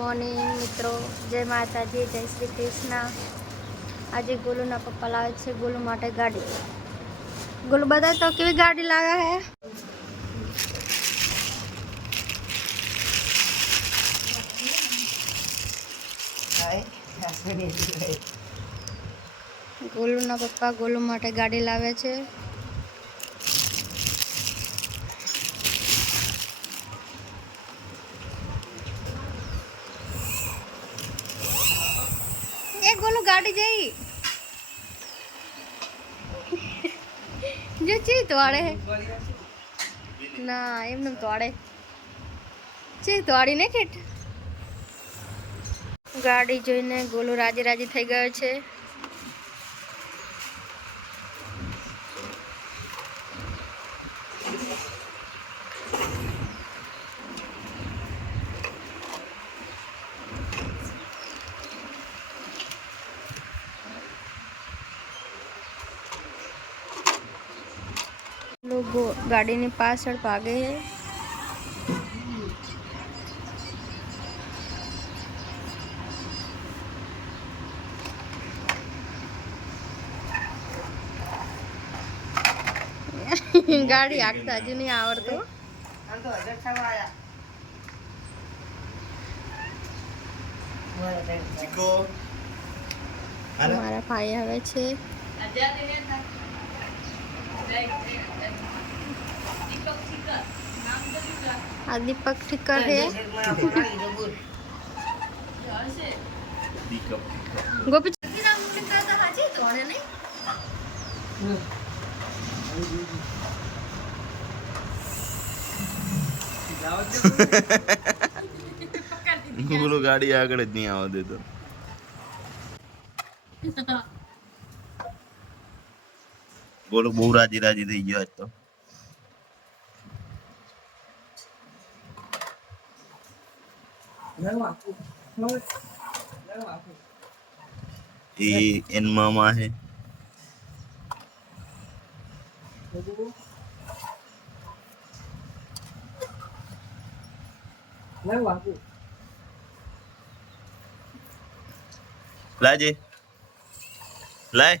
Morning મિત્રો, જય માતાજી, જય શ્રી કૃષ્ણ। આજે ગોલુના પપ્પા લાવે છે ગોલુ માટે ગાડી। ગોલુ બતાય તો કેવી ગાડી લાવ્યા હે। ગોલુના પપ્પા ગોલુ માટે ગાડી લાવે છે। ए गोलू गाड़ी जाई जो ची तोड़े ना एमने तोड़े ची तोड़ी ने केट गाड़ी જોઈને ગોલુ રાજી રાજી થઈ ગયો છે। लोग गाड़ी ने पाछળ ભાગે है। गाड़ी आगता हजू नहीं आवड़तो। हमारा भाई हवे छे दीपक ठिकर है। गोपी બોલો ગાડી આગળ જ નહીં આવવા દેતો। બોલો બહુ રાજી રાજી થઈ ગયો આજ તો। ये इन मामा है। लाजे लाए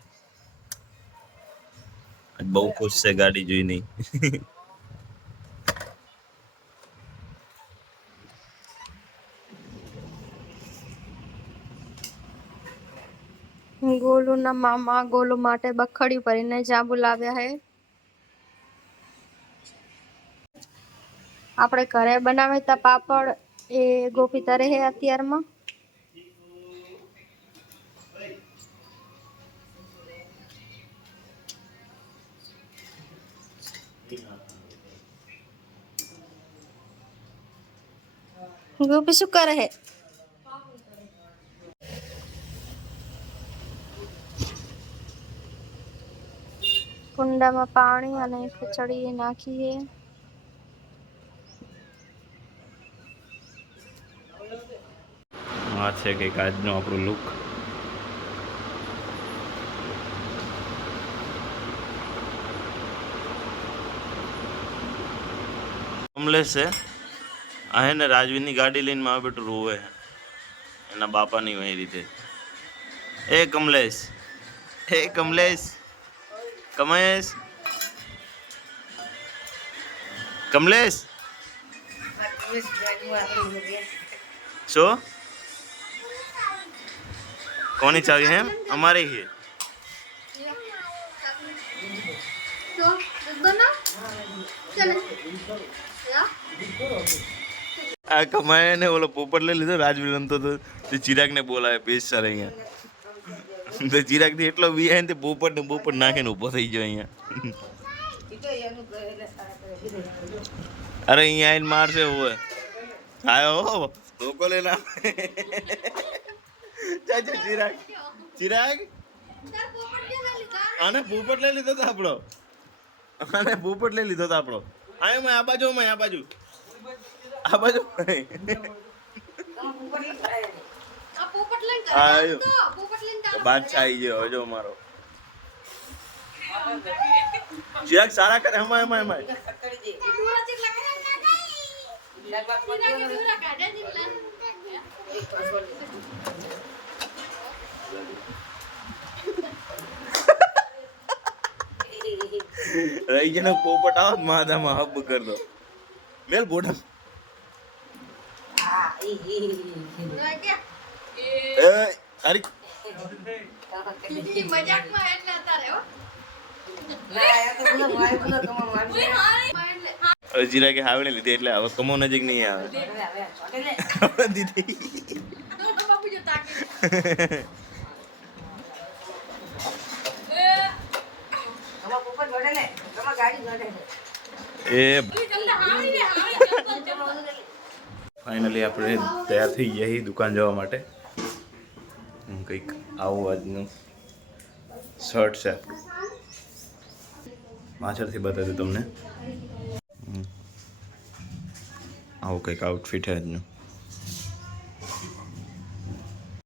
बहुत खुश से गाड़ी जोई नहीं। गोलू ना मामा गोलू माटे बखड़ी भरीने जांबू लाव्या है। આપણે ઘરે બનાવેતા પાપડ એ ગોપી તરે હે અત્યારમાં। ગોપી શું કરે હે? કુંડામાં પાણી અને ખીચડી નાખી હે। આ છે કે આજનો આપણો લુક। કમલેશ છે આ હે ને રાજવીની ગાડી લઈને મારો બેટો રોવે હે એના બાપાની વહી રીતે। એ કમલેશ કમલેશ કમલેશ શો કોની ચાવી હે અમારે ही આ કમાય ને ઓલો પોપટ લઈ લીધો રાજવીર રમતો તો ચિરાગ ને બોલાવે પેશર અહીંયા તો ચિરાગ થી એટલો વીઆઈ ને પોપટ નાખીને ઉભો થઈ ગયો અહીંયા। અરે અહીંયા આવીને મારશે હોય આયો ધોકો લેના ચાચા ચિરાગ આને પોપટ લઈ લીધો તો આપણો આયો મેં આ બાજુ આયો બાદશાહ આવી ગયો જો મારો ચિરાગ સારા કરે હમાય રહી જને પોપટ આવત માધામાં હબ કર દો મેલ બોડા અરે જીરા કે હાવણે લીધી એટલે હવે કમો નજીક નહીં આવે દીદી એ ફાઇનલી આપણે તૈયાર થઈ ગયા છીએ દુકાન જવા માટે કંઈક આવું આજનું શર્ટ છે આપણું પાછળથી બતાવ્યું તમને આવું કંઈક આઉટફિટ છે આજનું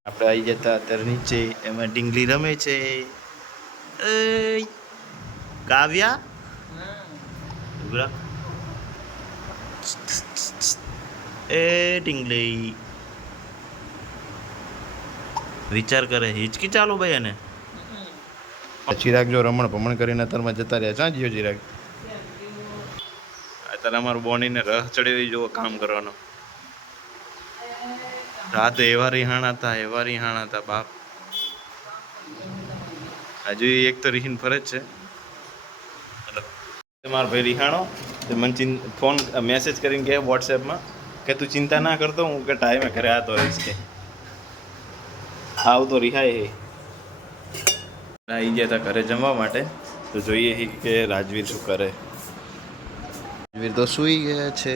આપણે આવી જતા અત્યારે નીચે એમાં ઢીંગલી રમે છે કાવ્યા ઉભરા એ ઢીંગલી વિચાર કરે હિચકી ચાલુ ભાઈ એને ચિરાગ જો રમણ ભમણ કરીને અત્યારમાં જતા રહ્યા ચાં જીઓ ચિરાગ અત્યારે અમારું બોનીને રસ ચડેવી જો કામ કરવાનો રાતે એવા રિહાણા હતા બાપ હજુ એક તો રિહીન ફરે જ છે મારો ભાઈ રિહાણો તો મને ફોન મેસેજ કરીને કહે વોટ્સએપમાં કે તું ચિંતા ના કરતો હું કે ટાઈમે ઘરે આવતો રહીશ કે આવું તો રિહાય હે આવી ગયા હતા ઘરે જમવા માટે તો જોઈએ કે રાજવીર શું કરે રાજવીર તો સૂઈ ગયા છે